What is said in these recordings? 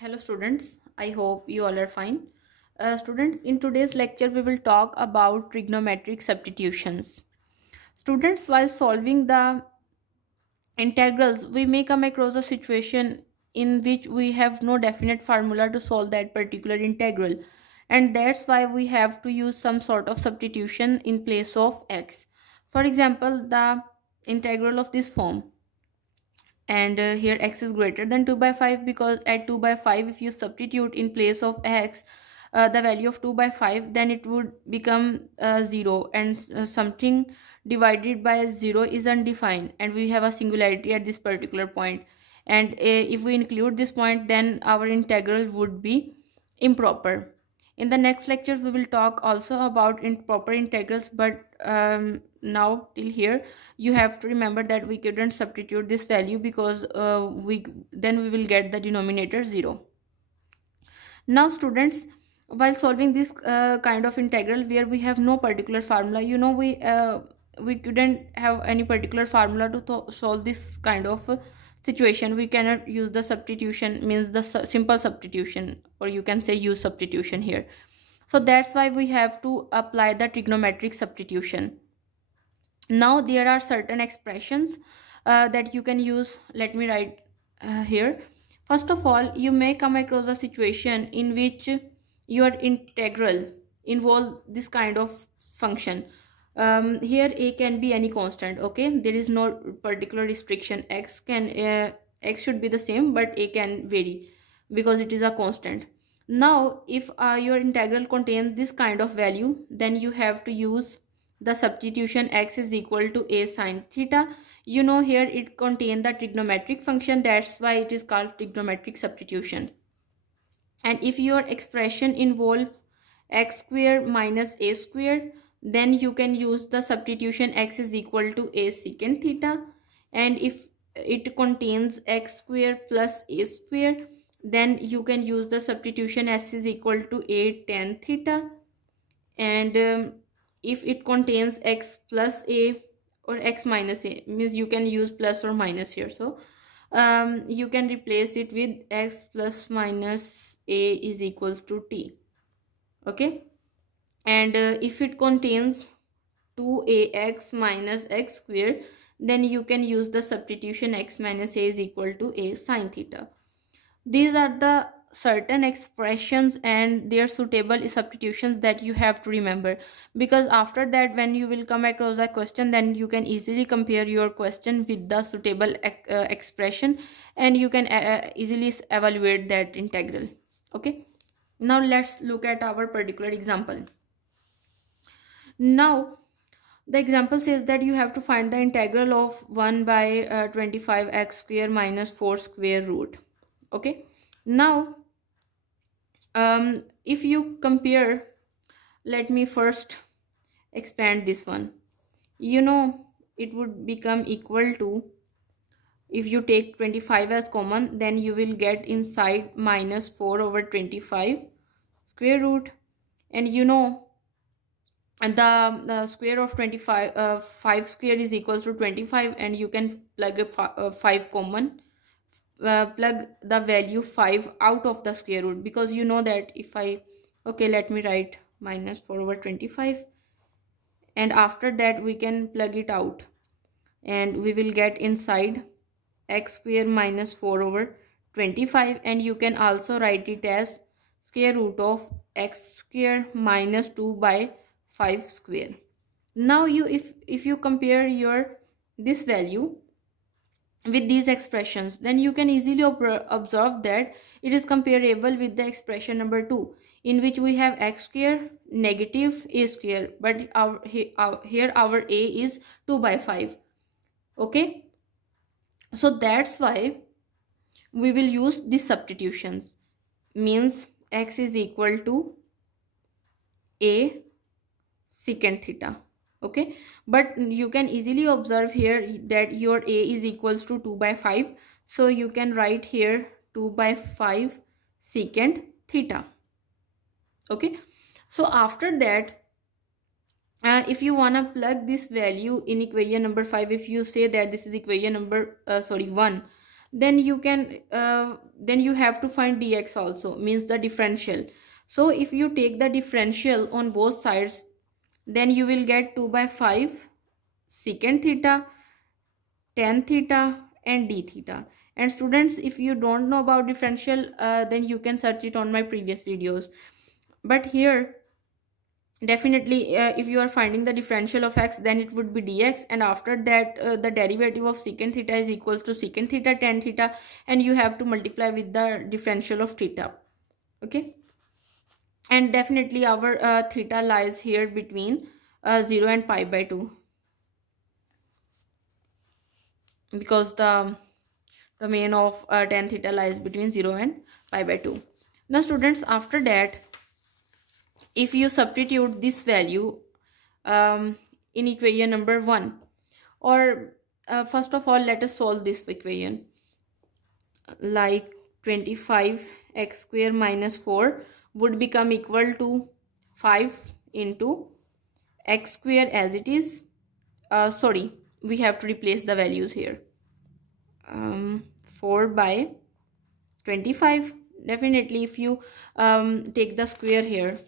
Hello students, I hope you all are fine. Students, in today's lecture we will talk about trigonometric substitutions. Students, while solving the integrals, we may come across a situation in which we have no definite formula to solve that particular integral, and that's why we have to use some sort of substitution in place of x. For example, the integral of this form, and here x is greater than 2 by 5, because at 2 by 5 if you substitute in place of x the value of 2 by 5, then it would become 0, and something divided by 0 is undefined, and we have a singularity at this particular point, and if we include this point, then our integral would be improper. In the next lecture we will talk also about improper integrals, but now till here you have to remember that we couldn't substitute this value because we will get the denominator 0. Now students, while solving this kind of integral where we have no particular formula, we couldn't have any particular formula to solve this kind of situation. We cannot use the substitution, means the simple substitution, or you can say use substitution here. So that's why we have to apply the trigonometric substitution. Now there are certain expressions that you can use. Let me write here. First of all, you may come across a situation in which your integral involve this kind of function. Here a can be any constant. Okay, there is no particular restriction. X should be the same, but a can vary because it is a constant. Now if your integral contains this kind of value, then you have to use the substitution x is equal to a sine theta. Here it contains the trigonometric function, that's why it is called trigonometric substitution. And if your expression involves x square minus a square, then you can use the substitution x is equal to a secant theta. And if it contains x square plus a square, then you can use the substitution s is equal to a tan theta. And if it contains x plus a or x minus a, means you can use plus or minus here. So you can replace it with x plus minus a is equals to t. Okay, and if it contains 2ax minus x square, then you can use the substitution x minus a is equal to a sine theta. These are the certain expressions and their suitable substitutions that you have to remember, because after that when you will come across a question, then you can easily compare your question with the suitable expression, and you can easily evaluate that integral. Okay, now let's look at our particular example. Now the example says that you have to find the integral of 1 by 25x square minus 4 square root. Okay, now if you compare, let me first expand this one. It would become equal to, if you take 25 as common, then you will get inside minus 4 over 25 square root, and the square of 25 5 square is equals to 25, and you can plug a 5 common, plug the value 5 out of the square root, because that if let me write minus 4 over 25, and after that we can plug it out, and we will get inside x square minus 4 over 25, and you can also write it as square root of x square minus 2 by 5 square. Now if you compare this value with these expressions, then you can easily observe that it is comparable with the expression number 2, in which we have x square negative a square, but here our a is 2 by 5. Okay, so that's why we will use these substitutions, means x is equal to a secant theta. Okay, but you can easily observe here that your a is equals to 2 by 5, so you can write here 2 by 5 secant theta. Okay, so after that if you want to plug this value in equation number 5, if you say that this is equation number 1, then you have to find dx also, means the differential. So if you take the differential on both sides, then you will get 2 by 5 secant theta, tan theta and d theta. And students, if you don't know about differential, then you can search it on my previous videos. But here definitely if you are finding the differential of x, then it would be dx, and after that the derivative of secant theta is equals to secant theta tan theta, and you have to multiply with the differential of theta. Okay, and definitely our theta lies here between 0 and pi by 2, because the domain of tan theta lies between 0 and pi by 2. Now students, after that, if you substitute this value in equation number 1, or first of all, let us solve this equation. Like 25x² minus 4 would become equal to 5 into x square as it is. Sorry, we have to replace the values here. 4 by 25. Definitely if you take the square here,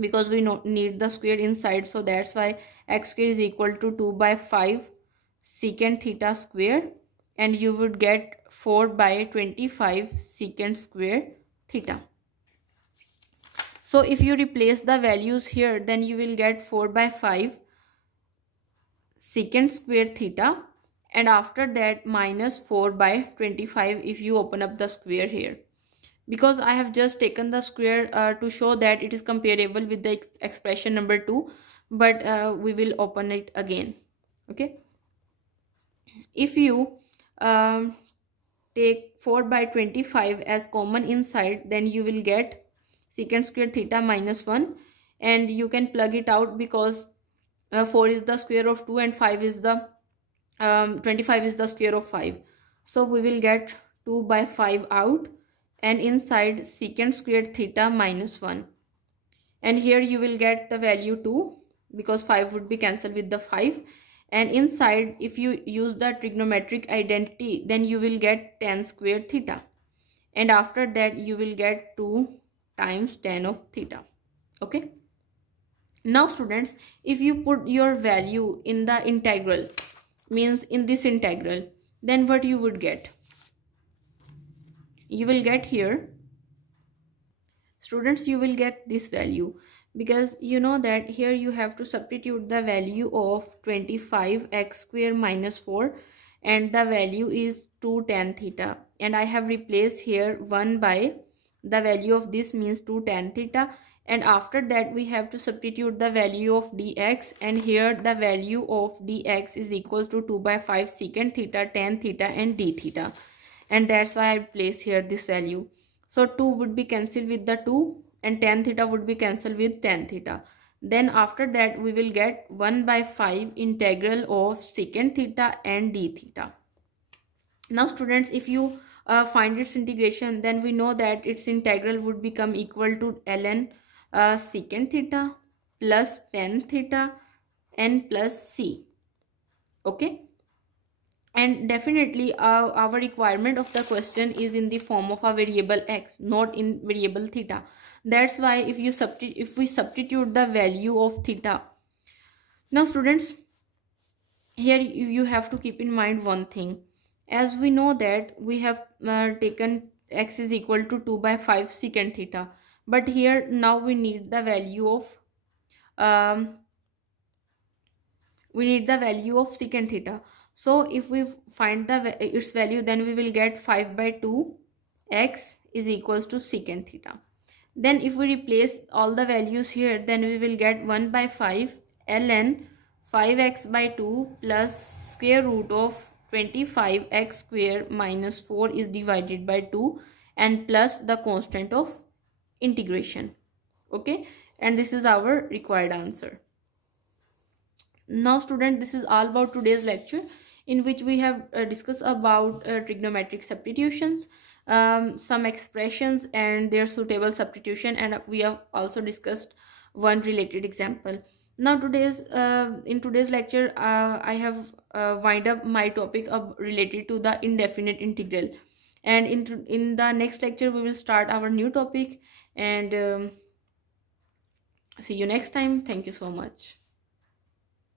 because we need the square inside, so that's why x square is equal to 2 by 5 secant theta square, and you would get 4 by 25 secant square theta. So if you replace the values here, then you will get 4 by 5 secant square theta, and after that minus 4 by 25 if you open up the square here, because I have just taken the square to show that it is comparable with the expression number 2, but we will open it again. Okay, if you take 4 by 25 as common inside, then you will get secant square theta minus 1, and you can plug it out, because 4 is the square of 2 and 5 is the 25 is the square of 5. So we will get 2 by 5 out, and inside secant square theta minus 1, and here you will get the value 2, because 5 would be cancelled with the 5, and inside if you use the trigonometric identity, then you will get tan square theta, and after that you will get 2 times tan of theta. Okay, now students, if you put your value in the integral, means in this integral, then what you would get? You will get here, students, you will get this value, because you know that here you have to substitute the value of 25x² minus 4, and the value is 2 tan theta, and I have replaced here 1 by the value of this, means 2 tan theta, and after that we have to substitute the value of dx, and here the value of dx is equals to 2 by 5 secant theta, tan theta and d theta, and that's why I place here this value. So 2 would be cancelled with the 2, and tan theta would be cancelled with tan theta. Then after that we will get 1 by 5 integral of secant theta and d theta. Now students, if you find its integration, then we know that its integral would become equal to ln secant theta plus tan theta n plus c. Okay, and definitely our requirement of the question is in the form of a variable x, not in variable theta. That's why if we substitute the value of theta. Now students, here you have to keep in mind one thing. As we know that we have taken x is equal to 2 by 5 secant theta, but here now we need the value of secant theta. So if we find its value, then we will get 5 by 2 x is equals to secant theta. Then if we replace all the values here, then we will get 1 by 5 ln 5x by 2 plus square root of 25x² minus 4 is divided by 2, and plus the constant of integration. Okay, and this is our required answer. Now student, this is all about today's lecture, in which we have discussed about trigonometric substitutions, some expressions and their suitable substitution, and we have also discussed one related example. Now in today's lecture I have wind up my topic related to the indefinite integral. And in the next lecture we will start our new topic. And see you next time. Thank you so much.